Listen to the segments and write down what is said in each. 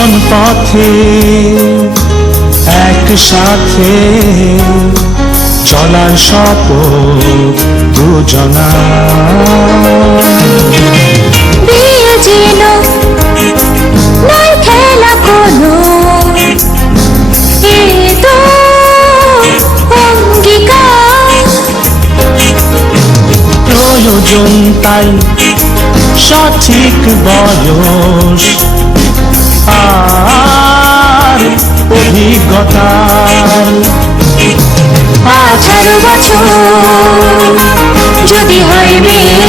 জীবন পথে একসাথে চলার শপথ দুজনার। বিয়ে যেন নয় খেলা কোনো, এ তো অঙ্গীকার। প্রয়োজন তাই সঠিক বয়স আর অভিজ্ঞতার। 18 বছর যদি হয় মেয়ে,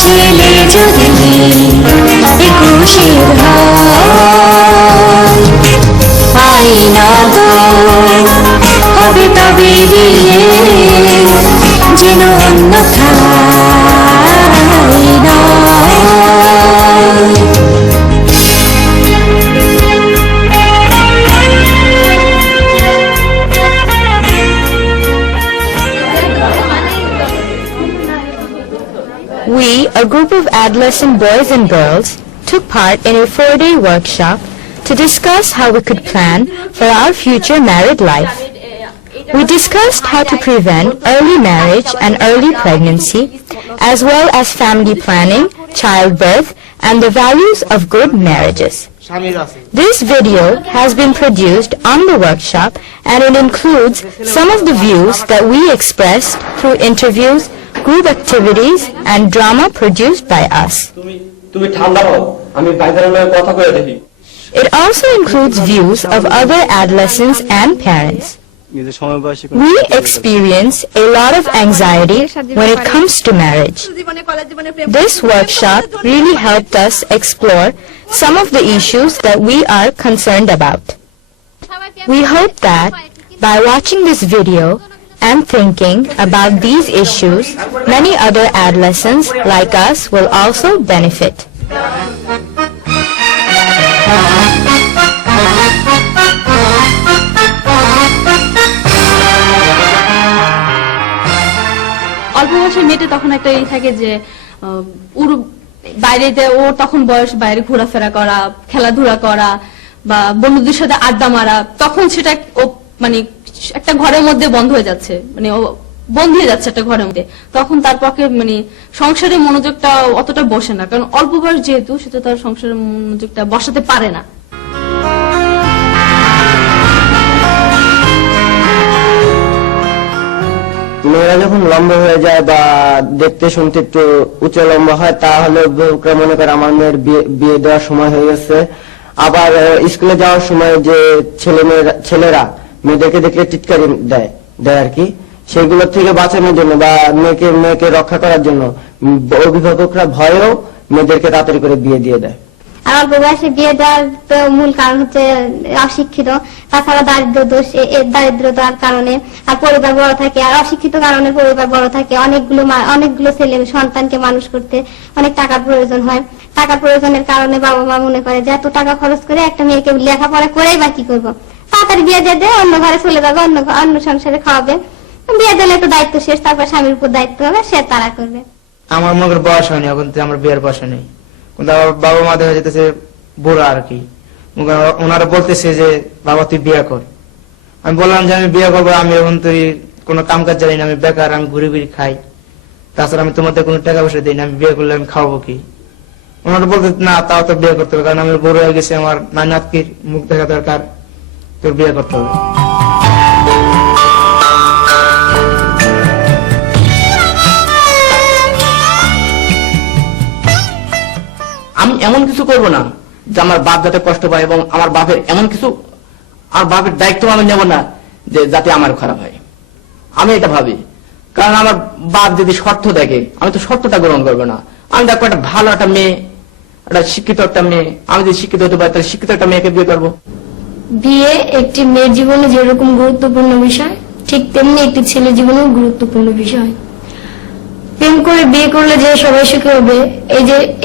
ছেলে যদি 21 হয়, আইনত হবে তবে বিয়ে, যেন অন্যথায় নয়। We, a group of adolescent boys and girls, took part in a 4-day workshop to discuss how we could plan for our future married life. We discussed how to prevent early marriage and early pregnancy, as well as family planning, childbirth, and the values of good marriages. This video has been produced on the workshop, and it includes some of the views that we expressed through interviews, group activities, and drama produced by us. It also includes views of other adolescents and parents. We experience a lot of anxiety when it comes to marriage. This workshop really helped us explore some of the issues that we are concerned about. We hope that by watching this video and thinking about these issues, many other adolescents like us will also benefit. অল্প বয়সের মেয়েটা তখন একটা এই থাকে যে বাইরেতে ওর তখন বয়স বাইরে ঘোরাফেরা করা, খেলাধুলা করা বা বন্ধুদের সাথে আড্ডা মারা, তখন সেটা ও মানে একটা ঘরের মধ্যে বন্ধ হয়ে যাচ্ছে, মানে ও বন্ধ হয়ে যাচ্ছে একটা ঘরের মধ্যে। তখন তার পক্ষে মানে সংসারের মনোযোগটা অতটা বসে না, কারণ অল্প বয়স যেহেতু, সেটা তার সংসারের মনোযোগটা বসাতে পারে না। মেয়েরা যখন লম্বা হয়ে যায় বা দেখতে শুনতে একটু উঁচু লম্বা হয়, তাহলে মনে করে আমার মেয়ের বিয়ে দেওয়ার সময় হয়ে গেছে। আবার স্কুলে যাওয়ার সময় যে ছেলেরা মেয়েদেরকে দেখলে টিটকারি দেয় আর কি, সেগুলো থেকে বাঁচানোর জন্য বা মেয়েকে রক্ষা করার জন্য অভিভাবকরা ভয়েও মেয়েদেরকে তাড়াতাড়ি করে বিয়ে দিয়ে দেয়। আর অল্প বয়সে বিয়ে দেওয়ার তো মূল কারণ হচ্ছে অশিক্ষিত, তাছাড়া দারিদ্রতার কারণে, আর পরিবার বড় থাকে, আর অশিক্ষিত কারণে পরিবার বড় থাকে। অনেকগুলো ছেলে সন্তানকে মানুষ করতে অনেক টাকার প্রয়োজন হয়। টাকার প্রয়োজনের কারণে বাবা মা মনে করে যে এত টাকা খরচ করে একটা মেয়েকে লেখাপড়া করেই বা কি করবো, তাড়াতাড়ি বিয়ে দিয়ে দেয়, অন্য ঘরে চলে যাবে, অন্য সংসারে খাওয়াবে। বিয়ে দিলে একটু দায়িত্ব শেষ, তারপর স্বামীর উপর দায়িত্ব হবে, সে তারা করবে। আমার মনে করি বয়স হয়নি এখন, আমার বিয়ের বয়স নেই, কিন্তু আমার বাবা মা দেখা যেতেছে বুড়া আর কি। ওনারা বলতেছে যে বাবা তুই বিয়ে কর। আমি বললাম যে আমি বিয়ে করবো, আমি এখন তুই কোনো কাম কাজ জানি না, আমি বেকার, আমি ঘুরে ঘুরে খাই, তাছাড়া আমি তোমাদের কোনো টাকা পয়সা দিই না, আমি বিয়ে করলে আমি খাওয়াবো কি? ওনারা বলতে না, তাও তো বিয়ে করতে হবে, কারণ আমি বড় হয়ে গেছি, আমার নাতির মুখ দেখা দরকার, তোর বিয়ে করতে হবে। আমি এমন কিছু করব না যে আমার বাপ যাতে কষ্ট পায়, এবং আমার বাপের এমন কিছু, আমার বাপের দায়িত্ব আমি নেব না যে যাতে আমার খারাপ হয়। আমি এটা ভাবি, কারণ আমার বাপ যদি শর্ত দেখে, আমি তো শর্তটা গ্রহণ করবো না। আমি দেখবো একটা ভালো একটা মেয়ে, একটা শিক্ষিত একটা মেয়ে, আমি যদি শিক্ষিত হতে পারি তাহলে শিক্ষিত একটা মেয়েকে বিয়ে করবো। বিয়ে একটি মেয়ের জীবনে যেরকম গুরুত্বপূর্ণ বিষয়, ঠিক তেমনি একটি ছেলের জীবনেও গুরুত্বপূর্ণ বিষয়। প্রেম করে বিয়ে করলে যে সবাই সুখী হবে,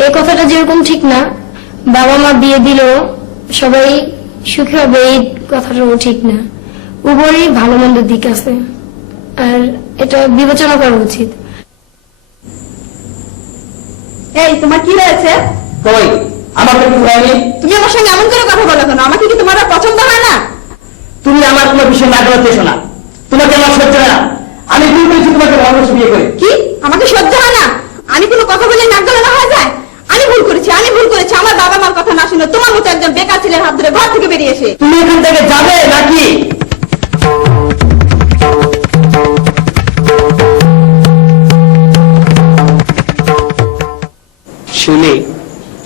এই কথাটা যেরকম ঠিক না, বাবা মা বিয়ে দিলেও সবাই সুখী হবে এই কথাটাও ঠিক না। উভয়ই ভালো মন্দ দিক আছে, আর এটা বিবেচনা করা উচিত। এই তোমার কি হয়েছে? কই আমার তো কিছু হয়নি। তুমি আমার সঙ্গে এমন করে কথা বলো কেন? আমাকে কি তোমার আর পছন্দ হয় না? তুমি আমার কোনো বিষয় না করতে এসো না, তোমাকে আমার সহ্য হয় না। আমি ভুল করেছি তোমাকে ভালোবাসে বিয়ে করে। কি আমাকে সহ্য হয় না? আমি কোনো কথা বলে নাক গলানো হয়ে যায়? আমি ভুল করেছি, আমি ভুল করেছি। আমার বাবা মার কথা না শুনে তোমার মতো একজন বেকার ছেলের হাত ধরে ঘর থেকে বেরিয়ে এসে তুমি এখান থেকে যাবে নাকি? শিউলি,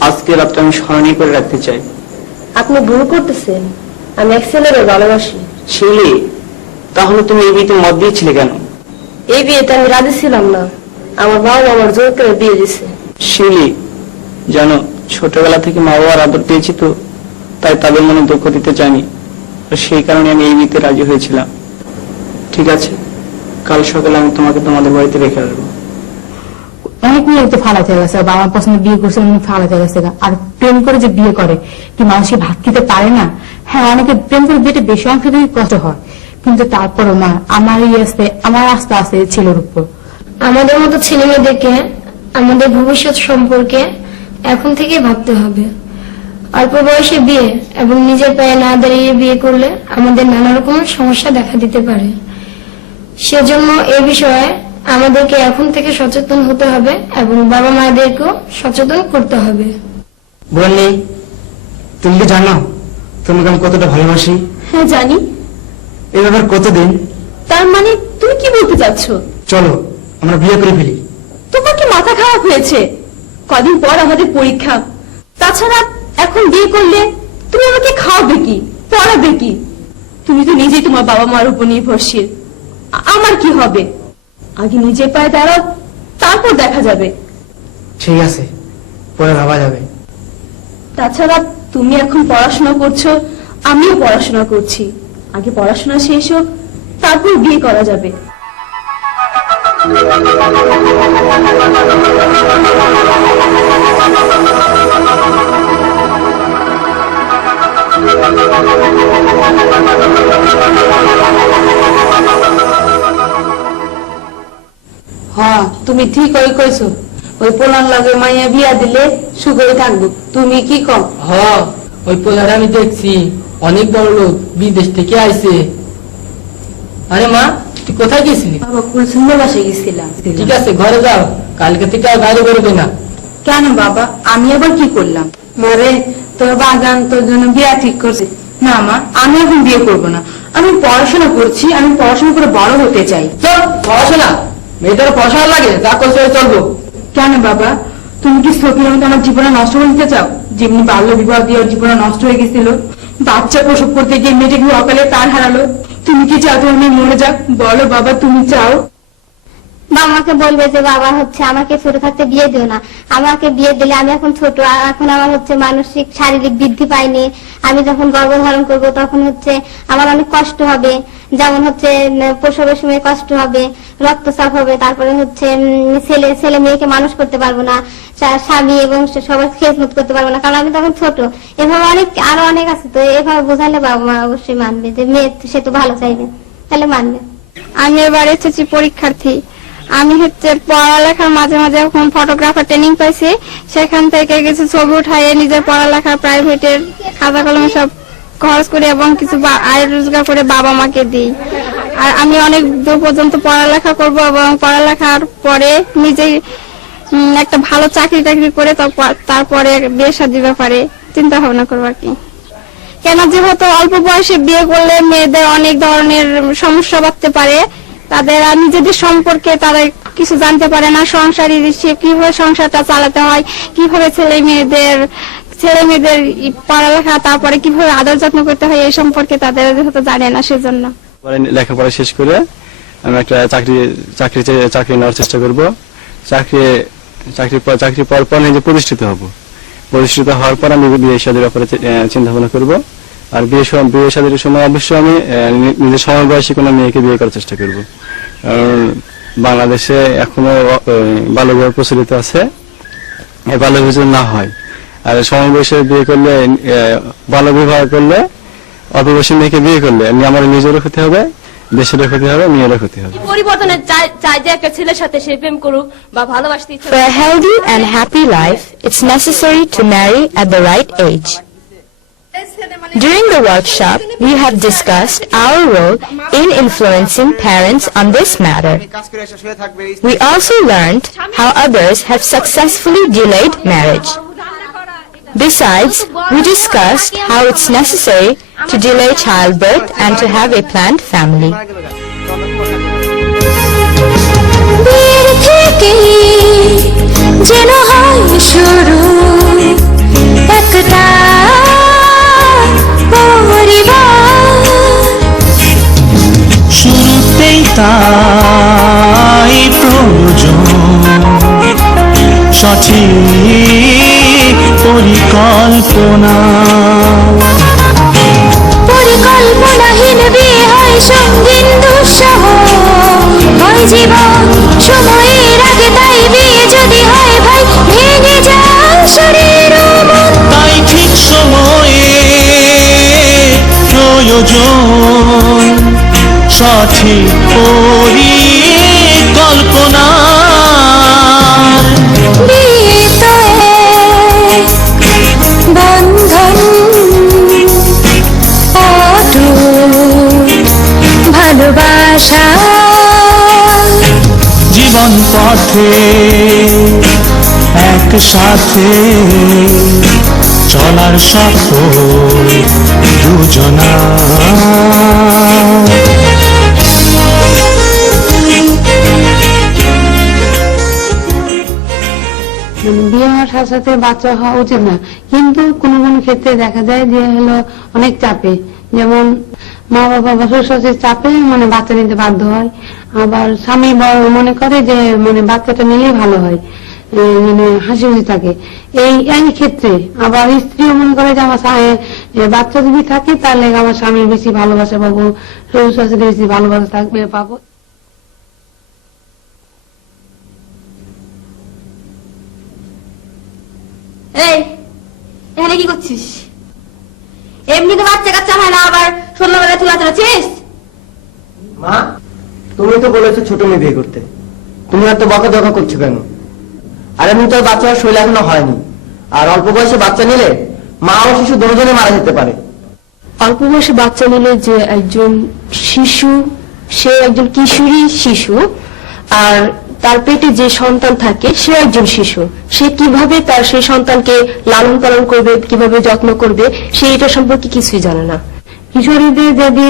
আজকে রাতটা আমি স্মরণীয় করে রাখতে চাই। আপনি ভুল করতেছেন, আমি এক ছেলেরে ভালোবাসি। শিউলি, তাহলে তুমি এই বিয়েতে মত দিয়েছিলে কেন? এই বিয়েতে আমি রাজি ছিলাম না, আমার বাবা আমার জোর করে বিয়ে দিছে। শিউলি, জানো ছোটবেলা থেকে মা বাবার আদর পেয়েছি তো, তাই তাদের মনে দুঃখ দিতে চাইনি, আর সেই কারণে আমি এই বিয়েতে রাজি হয়েছিলাম। ঠিক আছে, কাল সকালে আমি তোমাকে তোমাদের বাড়িতে রেখে আসবো। অনেক মেয়ে তো ফালাতে গেছে, বাবা পছন্দ বিয়ে করছে ফালাতে গেছে। আর প্রেম করে যে বিয়ে করে কি মানুষকে ভাত খেতে পারে না? হ্যাঁ, অনেকে প্রেম করে বিয়েটা বেশি অংশ থেকে কষ্ট হয়, কিন্তু তারপরও মা আমার আমার আস্থা আছে ছেলের উপর। আমাদের মতো ছেলে মেয়েদেরকে আমাদের ভবিষ্যৎ সম্পর্কে এখন থেকে ভাবতে হবে। অল্প বয়সে বিয়ে এবং নিজের পায়ে না দাঁড়িয়ে বিয়ে করলে আমাদের নানা রকমের সমস্যা দেখা দিতে পারে। সেজন্য এ বিষয়ে আমাদেরকে এখন থেকে সচেতন হতে হবে এবং বাবা মায়েদেরকেও সচেতন করতে হবে। বলনি, তুমি কি জানো তোমাকে আমি কতটা ভালোবাসি? হ্যাঁ জানি। এই ব্যাপার কতদিন? তার মানে তুমি কি বলতে চাচ্ছ? চলো আমরা বিয়ে করে ফেলি। তোমার কি মাথা খারাপ হয়েছে? কদিন পর আমাদের পরীক্ষা। তাছাড়া এখন বিয়ে করলে তুমি আমাকে খাওয়াবে কি, পড়াবে কি? তুমি তো নিজেই তোমার বাবা মার উপর নির্ভরশীল। আমার কি হবে? আগে নিজের পায়ে দাঁড়াও, তারপর দেখা যাবে। ঠিক আছে, পরে ভাবা যাবে। তাছাড়া তুমি এখন পড়াশোনা করছো, আমিও পড়াশোনা করছি। আগে পড়াশোনা শেষ হোক, তারপর বিয়ে করা যাবে। হ্যাঁ, তুমি ঠিক ওই কইছো। ওই পোলার লাগে মাইয়া বিয়া দিলে সুখে থাকবো। তুমি কি কম? হ্যাঁ, ওই পোলার আমি দেখছি, অনেক বড় লোক, বিদেশ থেকে আইছে। আরে মা, তুই কোথায় গেছিলি? বাবা কুলসুমের বাসায় গেছিলাম। ঠিক আছে, ঘরে যাও, কালকে থেকে আর বাইরে বেরোবে না। কেন বাবা, আমি আবার কি করলাম? মারে, তোর বাগান তোর জন্য বিয়া ঠিক করছে। না মা, আমি এখন বিয়ে করব না। আমি পড়াশোনা করছি, আমি পড়াশোনা করে বড় হতে চাই। চল, পড়াশোনা মেয়েটার পড়াশোনা লাগে, যা করছে চলবো। কেন বাবা, তুমি কি সখীর মতো আমার জীবনে নষ্ট করে দিতে চাও? যেমনি বাল্য বিবাহ দিয়ে ওর জীবনে নষ্ট হয়ে গেছিল, বাচ্চা প্রসব করতে গিয়ে মেয়েটা কি অকালে প্রাণ হারালো। তুমি কি চাও তোমার মেয়ে মরে যাক? বলো বাবা, তুমি চাও? মামাকে বলবে যে বাবা হচ্ছে আমাকে ছোট থাকতে বিয়ে দিও না, আমাকে বিয়ে দিলে আমি এখন ছোট, এখন আমার হচ্ছে মানসিক শারীরিক বৃদ্ধি পাইনি, আমি যখন গর্ভধারণ করব তখন হচ্ছে আমার অনেক কষ্ট হবে, যেমন হচ্ছে প্রসবের সময় কষ্ট হবে, রক্তচাপ হবে, তারপরে হচ্ছে ছেলে মেয়েকে মানুষ করতে পারবো না, স্বামী এবং সবার খেজমত করতে পারবো না, কারণ আমি তখন ছোট। এভাবে আরো অনেক আছে, তো এভাবে বোঝালে বাবা মা অবশ্যই মানবে যে মেয়ে সে তো ভালো চাইবে, তাহলে মানবে। আমি এবার এসেছি পরীক্ষার্থী। আমি হচ্ছে পড়ালেখার মাঝে মাঝে এখন ফটোগ্রাফার ট্রেনিং পাইছি, সেখান থেকে কিছু ছবি উঠাইয়ে নিজের পড়ালেখা প্রাইভেটের খাতা কলমে সব খরচ করে এবং কিছু আয় রোজগার করে বাবা মাকে দিই। আর আমি অনেক দূর পর্যন্ত পড়ালেখা করব এবং পড়ালেখার পরে নিজেই একটা ভালো চাকরি টাকরি করে তারপরে বিয়ে শাদীর ব্যাপারে চিন্তা ভাবনা করবো আর কি। কেন যেহেতু অল্প বয়সে বিয়ে করলে মেয়েদের অনেক ধরনের সমস্যা বাড়তে পারে, তাদের আর নিজেদের সম্পর্কে তারা কিছু জানতে পারে না, সংসারী কিভাবে সংসারটা চালাতে হয়, কিভাবে ছেলে মেয়েদের পড়ালেখা, তারপরে কিভাবে আদর যত্ন করতে হয়, এই সম্পর্কে তাদের যেহেতু জানে না, সেজন্য লেখাপড়া শেষ করে আমি একটা চাকরি নেওয়ার চেষ্টা করব। চাকরি পাওয়ার পর নিজে প্রতিষ্ঠিত হব। প্রতিষ্ঠিত হওয়ার পর আমি বিয়ে শাদীর ব্যাপারে চিন্তা ভাবনা করবো। আর বিয়ে শাদীর সময় অবশ্যই আমি নিজের সমবয়সী কোনো মেয়েকে বিয়ে করার চেষ্টা করব। কারণ বাংলাদেশে এখনো বাল্যবিবাহ প্রচলিত আছে, এই বাল্যবিবাহ যদি না হয় আর সমবয়সে বিয়ে করলে, বাল্যবিবাহ করলে, অল্প বয়সী মেয়েকে বিয়ে করলে আমার নিজেরও ক্ষতি হবে, দেশেরও ক্ষতি হবে, মেয়েরও ক্ষতি হবে। পরিবর্তনের চাই যে একটা ছেলের সাথে সে প্রেম করুক বা ভালোবাসতে ইচ্ছা। For a healthy and happy life, it's necessary to marry at the right age. During the workshop, we have discussed our role in influencing parents on this matter. We also learned how others have successfully delayed marriage. Besides, we discussed how it's necessary to delay childbirth and to have a planned family. বিয়ের থেকে যেন হয় শুরু একটা পরিবার, শুরুতেই তাই প্রয়োজন সঠিক পরিকল্পনা। পরিকল্পনাহীন বিয়ে হয় সঙ্গীন দুঃসহ, হয় জীবন সময়ের আগে, তাই বিয়ে যদি হয় ভাই ভেঙে যায় শরীর ও মন। তাই ঠিক সময়ে প্রয়োজন সঠিক পরিকল্পনা। বিয়ে তো এক বন্ধন, অটুট ভালোবাসা, জীবন পথে একসাথে চলার সফল দুজনা। বিয়ে হওয়ার সাথে সাথে বাচ্চা হওয়া উচিত না, কিন্তু কোন কোন ক্ষেত্রে দেখা যায় যে হলো অনেক চাপে, যেমন মা বাবা বা শ্বশুর চাপে বাচ্চা নিতে বাধ্য হয়। আবার স্বামী মনে করে যে বাচ্চাটা নিলেই ভালো হয়, হাসি খুশি থাকে। এই ক্ষেত্রে আবার স্ত্রীও মনে করে যে আমার বাচ্চা যদি থাকে তাহলে আমার স্বামীর বেশি ভালোবাসা পাবো, শ্বশুর শাশুড়ি বেশি ভালোবাসা থাকবে পাবো। এই এখানে কি করছিস? এমনি তো বাচ্চা কাচ্চা হয় না, আবার সন্ধ্যাবেলা চুলা চালাচ্ছিস। মা, তুমি তো বলেছো ছোট মেয়ে বিয়ে করতে, তুমি এত বকাঝকা করছো কেন? আর এমনি তো বাচ্চার শরীর এখনো হয়নি, আর অল্প বয়সে বাচ্চা নিলে মা ও শিশু দুজনে মারা যেতে পারে। অল্প বয়সে বাচ্চা নিলে যে একজন শিশু, সে একজন কিশোরী শিশু, আর তার পেটে যে সন্তান থাকে সে একজন শিশু। সে কিভাবে তার সেই সন্তানকে লালন পালন করবে, কিভাবে যত্ন করবে, সে এটা সম্পর্কে কিছুই জানে না। কিশোরীদের যদি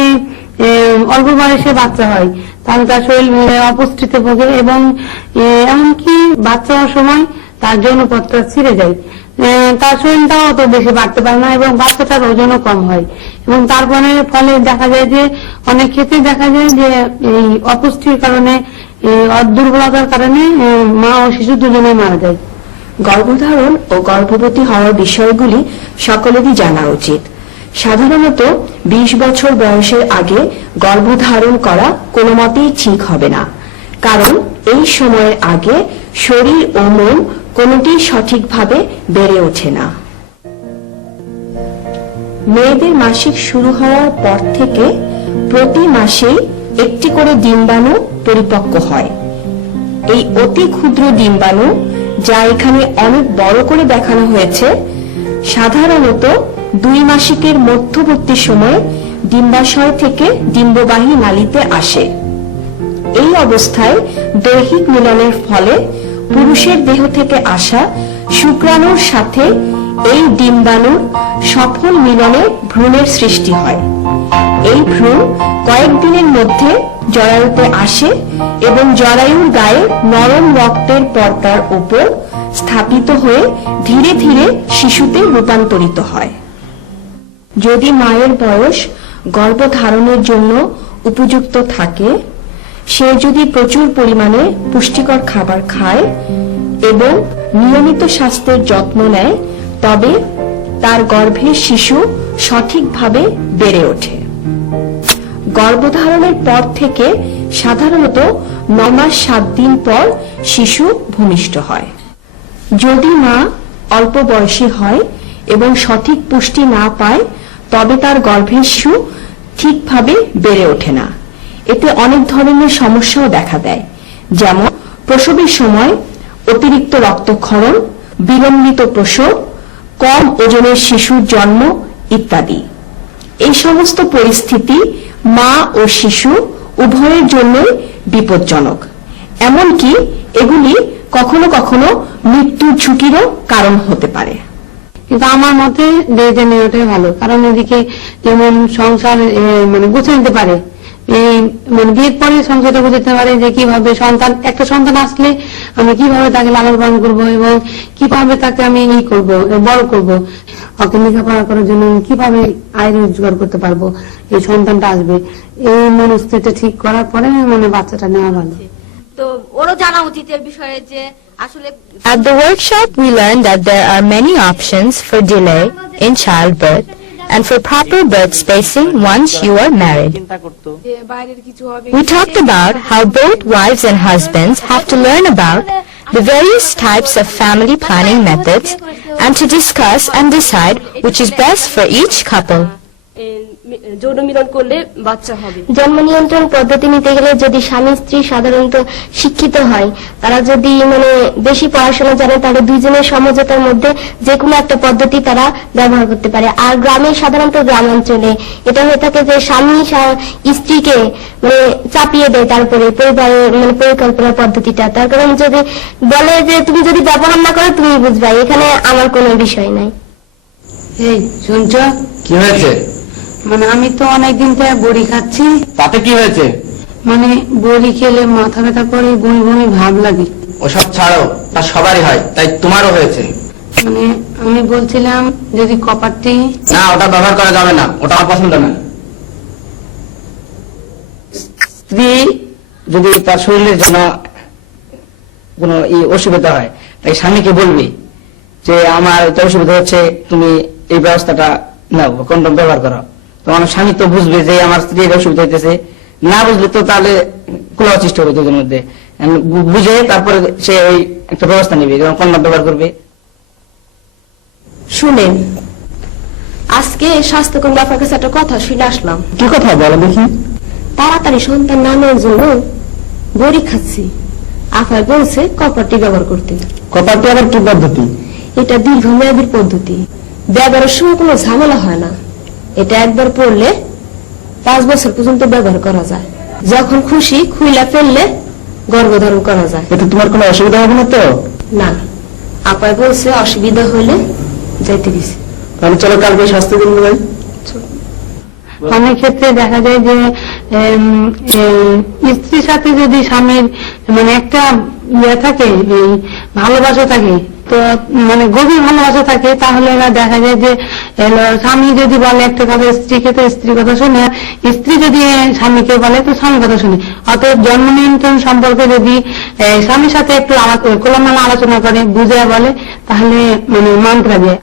অল্প বয়সে বাচ্চা হয় তাহলে তার শরীর অপুষ্টিতে ভোগে, এবং এমনকি বাচ্চা হওয়ার সময় তার যৌনপথটা ছিঁড়ে যায়, তার শরীরটাও অত বেশি বাড়তে পারে না এবং বাচ্চাটার ওজনও কম হয়। এবং তারপরে ফলে দেখা যায় যে অনেক ক্ষেত্রে দেখা যায় যে এই অপুষ্টির কারণে, দুর্বলতার কারণে মা ও শিশু দুজনেই মারা যায়। গর্ভধারণ ও গর্ভবতী হওয়ার বিষয়গুলি সকলেরই জানা উচিত। সাধারণত 20 বছর বয়সের আগে গর্ভধারণ করা কোনো মতেই ঠিক হবে না, কারণ এই সময়ের আগে শরীর ও মন কোনোটি সঠিকভাবে বেড়ে ওঠে না। মেয়েদের মাসিক শুরু হওয়ার পর থেকে প্রতি মাসেই একটি করে ডিম্বাণু পরিপক্ক হয়। এই অতি ক্ষুদ্র ডিম্বাণু, যা এখানে অনেক বড় করে দেখানো হয়েছে, সাধারণত 2 মাসিকের মধ্যবর্তী সময়ে ডিম্বাশয় থেকে ডিম্ববাহী নালীতে আসে। এই অবস্থায় দৈহিক মিলনের ফলে পুরুষের দেহ থেকে আসা শুক্রাণুর সাথে এই ডিম্বাণুর সফল মিলনে ভ্রূণের সৃষ্টি হয়। এই ভ্রূণ কয়েকদিনের মধ্যে জরায়ুতে আসে এবং জরায়ুর গায়ে নরম রক্তের পর্দার উপর স্থাপিত হয়ে ধীরে ধীরে শিশুতে রূপান্তরিত হয়। যদি মায়ের বয়স গর্ভধারণের জন্য উপযুক্ত থাকে, সে যদি প্রচুর পরিমাণে পুষ্টিকর খাবার খায় এবং নিয়মিত স্বাস্থ্যের যত্ন নেয়, তবে তার গর্ভের শিশু সঠিকভাবে বেড়ে ওঠে। গর্ভধারণের পর থেকে সাধারণত 9 মাস 7 দিন পর শিশু ভূমিষ্ঠ হয়। যদি মা অল্প বয়সী হয় এবং সঠিক পুষ্টি না পায়, তবে তার গর্ভের শিশু ঠিকভাবে বেড়ে ওঠে না। এতে অনেক ধরনের সমস্যাও দেখা দেয়, যেমন প্রসবের সময় অতিরিক্ত রক্তক্ষরণ, বিলম্বিত প্রসব, কম ওজনের শিশুর জন্ম ইত্যাদি। এই সমস্ত পরিস্থিতি মা ও শিশু উভয়ের জন্যই বিপজ্জনক। এমনকি এগুলি কখনো কখনো মৃত্যুর ঝুঁকিরও কারণ হতে পারে। কিন্তু আমার মতে বিয়েটা নেওয়াটাই ভালো, কারণ এদিকে যেমন সংসার মানে গুছিয়ে নিতে পারে, এই মানে বিয়ের পরে সংসারটা বুঝতে পারে যে কিভাবে একটা সন্তান আসলে আমি কিভাবে তাকে লালন পালন করবো এবং কিভাবে তাকে আমি করব, বড় করব, ওকে লেখাপড়া করার জন্য কিভাবে আয় রোজগার করতে পারবো, এই সন্তানটা আসবে, এই মনস্থিতিটা ঠিক করার পরে মানে বাচ্চাটা নেওয়া ভালো। তো ওরও জানা উচিত এর বিষয়ে যে আসলে At the workshop, we learned that there are many options for delay in childbirth and for proper birth spacing once you are married. We talked about how both wives and husbands have to learn about the various types of family planning methods and to discuss and decide which is best for each couple. যৌন মিলন করলে বাচ্চা হবে। জন্ম নিয়ন্ত্রণ পদ্ধতি নিতে গেলে যদি স্বামী স্ত্রী সাধারণত শিক্ষিত হয়, তারা যদি মানে বেশি পড়াশোনা জানে, তাহলে দুইজনের সমঝোতার মধ্যে যে কোনো একটা পদ্ধতি তারা ব্যবহার করতে পারে। আর গ্রামে সাধারণত গ্রামাঞ্চলে এটা হয়ে থাকে যে স্বামী স্ত্রীকে মানে চাপিয়ে দেয় তারপরে পরিবারের মানে পরিকল্পনার পদ্ধতিটা। তার কারণ যদি বলে যে তুমি যদি ব্যবহার না করো তুমি বুঝবা, এখানে আমার কোনো বিষয় নাই। এই শুনছ কি হয়েছে? মানে আমি তো অনেকদিন থেকে বড়ি খাচ্ছি। তাতে কি হয়েছে? মানে বড়ি খেলে মাথা ব্যথা করে, বমি বমি ভাব লাগে। ওসব ছাড়ো, তা সবারই হয়, তাই তোমারও হয়েছে। মানে আমি বলছিলাম যদি কপারটি। না, ওটা ব্যবহার করা যাবে না, ওটা আমার পছন্দ না। স্ত্রী যদি তার শরীরের জন্য কোনো অসুবিধা হয়, তাই স্বামীকে বলবি যে আমার এটা অসুবিধা হচ্ছে, তুমি এই ব্যবস্থাটা নাও, কন্ডম ব্যবহার করো। তো আমার স্বামী তো বুঝবে যে আমার স্ত্রীর অসুবিধা হইতেছে, না বুঝলে তো তাহলে খোলা চেষ্টা হবে দুজনের মধ্যে, বুঝে তারপরে সে ওই একটা ব্যবস্থা নেবে, যেমন কন্ডম ব্যবহার করবে। শুনেন, আজকে স্বাস্থ্যকর্মী আপনার কাছে একটা কথা শুনে আসলাম। কি কথা বলো দেখি? তাড়াতাড়ি সন্তান না নেওয়ার জন্য বড়ি খাচ্ছি, আফার বলছে কপারটি ব্যবহার করতে। কপারটি আবার কি পদ্ধতি? এটা দীর্ঘমেয়াদীর পদ্ধতি, ব্যবহারের সময় কোনো ঝামেলা হয় না। এটা একবার পড়লে 5 বছর পর্যন্ত ব্যবহার করা যায়, যখন খুশি খুইলা ফেললে গর্ভধারণ করা যায়। এতে তোমার কোনো অসুবিধা হবে না তো? না, আপায় বলছে অসুবিধা হলে যাইতে দিছে। তাহলে চলো কালকে স্বাস্থ্য কেন্দ্রে যাই। অনেক ক্ষেত্রে দেখা যায় যে স্ত্রীর সাথে যদি স্বামীর মানে একটা থাকে, এই ভালোবাসা থাকে, তো মানে গভীর ভালোবাসা থাকে, তাহলে এরা দেখা যায় যে স্বামী যদি বলে একটা কথা স্ত্রীকে, তো স্ত্রী কথা শুনে, স্ত্রী যদি স্বামীকে বলে তো স্বামী কথা শুনে। অতএব জন্ম নিয়ন্ত্রণ সম্পর্কে যদি স্বামীর সাথে একটু খোলামেলা আলোচনা করে, বুঝে বলে, তাহলে মানে মানতে হবে।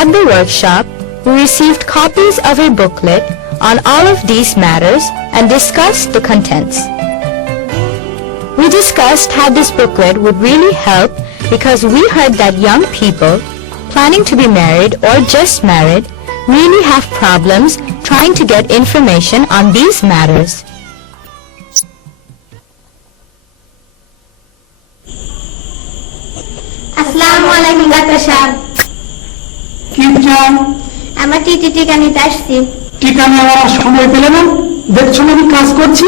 At the workshop, we received copies of a booklet on all of these matters and discussed the contents. We discussed how this booklet would really help because we heard that young people planning to be married or just married really have problems trying to get information on these matters. আসসালামু আলাইকুম doctor সাহেব। কি চান? আমরা টিকা নিতে আসছি। টিকা নেওয়ার সময় পেলে না? দেখছো আমি কাজ করছি।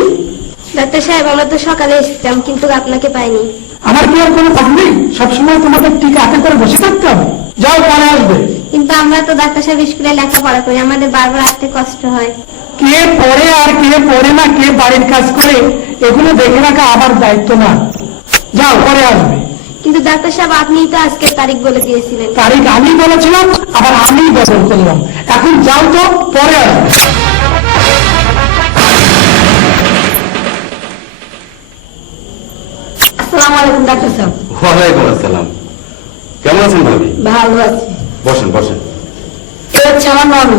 ডাক্তার সাহেব, আমরা তো সকালে এসেছিলাম কিন্তু আপনাকে পাইনি। আমার কি আর কোনো কাজ নেই? সবসময় তোমাদের টিকা হাতে করে বসে থাকতে হবে? যাও, পরে আসবে। কিন্তু আমরা তো ডাক্তার সাহেব স্কুলে লেখাপড়া করি, আমাদের বারবার আসতে কষ্ট হয়। কে পড়ে আর কে পড়ে না, কে বাড়ির কাজ করে, এগুলো দেখে রাখা আমার দায়িত্ব না। যাও, পরে আসবে। কিন্তু ডাক্তার সাহেব, আপনিই তো আজকে তারিখ বলে দিয়েছিলেন। তারিখ আমি বলেছিলাম, আবার আমি বদল করলাম। এখন যাও তো, পরে আসবে। আসসালামু আলাইকুম ডাক্তার সাহেব। ওয়ালাইকুম আসসালাম। কেমন আছেন ভাবি? ভালো আছি। বসেন বসেন। এটা হচ্ছে আমার ননদ,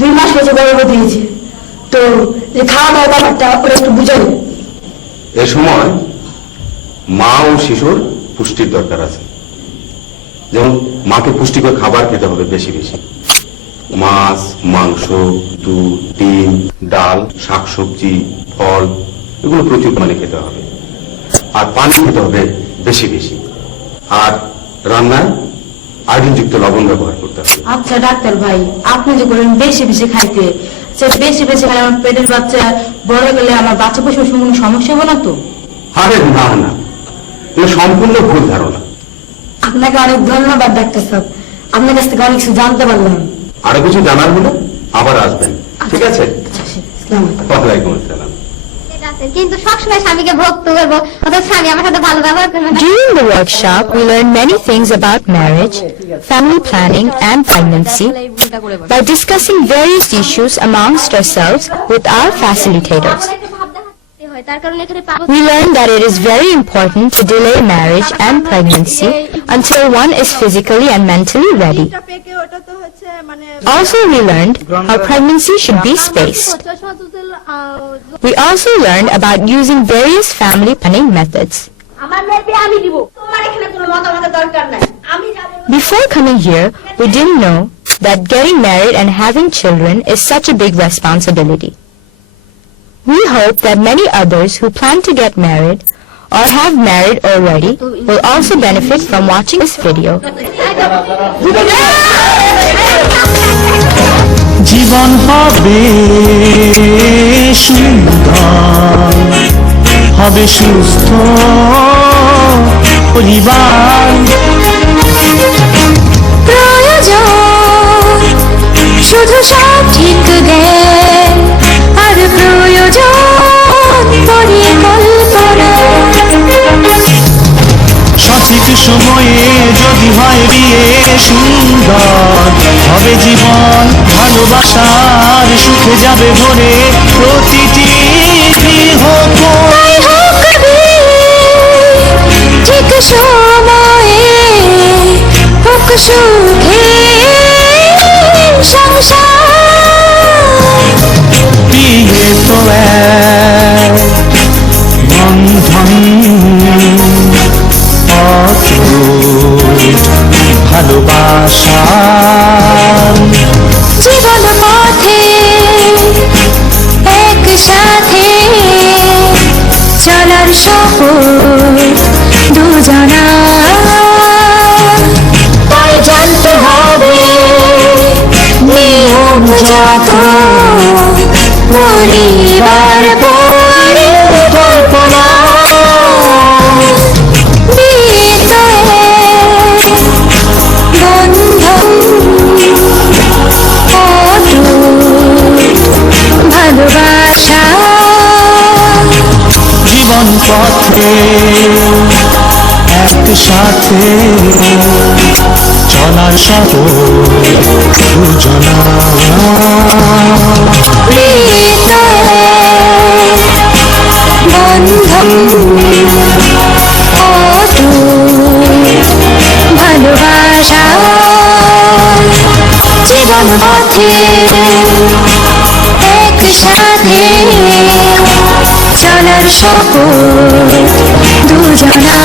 2 মাস হয়েছে গর্ভবতী হয়েছে, তো যে খাওয়া দাওয়া ব্যাপারটা ওরা একটু বুঝাবে। এ সময় মা ও শিশুর পুষ্টির দরকার আছে। যেমন মাকে পুষ্টিকর খাবার খেতে হবে বেশি বেশি, মাছ, মাংস, দুধ, ডিম, ডাল, শাকসবজি, ফল, এগুলো প্রচুর পরিমাণে খেতে হবে। আর পানি খেতে হবে বেশি বেশি। আর রান্নায় আয়োডিনযুক্ত লবণ ব্যবহার করতে হবে। আচ্ছা ডাক্তার ভাই, আপনি যে বলেন বেশি বেশি খাইতে, বেশি বেশি খাইলে আমার পেটের বাচ্চা বড় গেলে আমার বাচ্চা প্রসবের সময় কোনো সমস্যা হবে না তো? আরে না না, এটা সম্পূর্ণ ভুল ধারণা। আপনাকে অনেক ধন্যবাদ ডাক্তার সাহেব, আপনার কাছ থেকে অনেক কিছু জানতে পারলাম। আরো কিছু জানার হলে আবার আসবেন, ঠিক আছে? ওয়ালাইকুম আসসালাম। কিন্তু সবসময় স্বামীকে ভক্ত করবো, অথচ স্বামী আমার সাথে ভালো ব্যবহার করবে না। During the workshop, we learned many things about marriage, family planning, and pregnancy by discussing various issues amongst ourselves with our facilitators. We learned that it is very important to delay marriage and pregnancy until one is physically and mentally ready. Also, we learned how pregnancy should be spaced. We also learned about using various family planning methods. Before coming here, we didn't know that getting married and having children is such a big responsibility. We hope that many others who plan to get married or have married already will also benefit from watching this video. জীবন হবে সুন্দর, হবে সুস্থ পরিবার। প্রয়োজন শুধু সঠিক জ্ঞান আর প্রয়োজন পরিকল্পনা। সঠিক সময়ে যদি হয় বিয়ে সুন্দর হবে জীবন, ভালোবাসার সুখে যাবে ভরে প্রতিটি গৃহকোণ। ঠিক সময়ে হোক সুখে সংসার। বিয়ে তো এক বন্ধন, অটুট ভালোবাসা। জীবন পথে একসাথে চলার শপথ দুজনা। তাই জানতে হবে নিয়ম যত পরিবার পরিকল্পনা। বিয়ে তো বন্ধন ভালোবাসা। জীবন পথে একসাথে চলার শপথ দুজনা। বন্ধন ভালোবাসা। জীবন পথে একসাথে চলার শপথ দুজনা।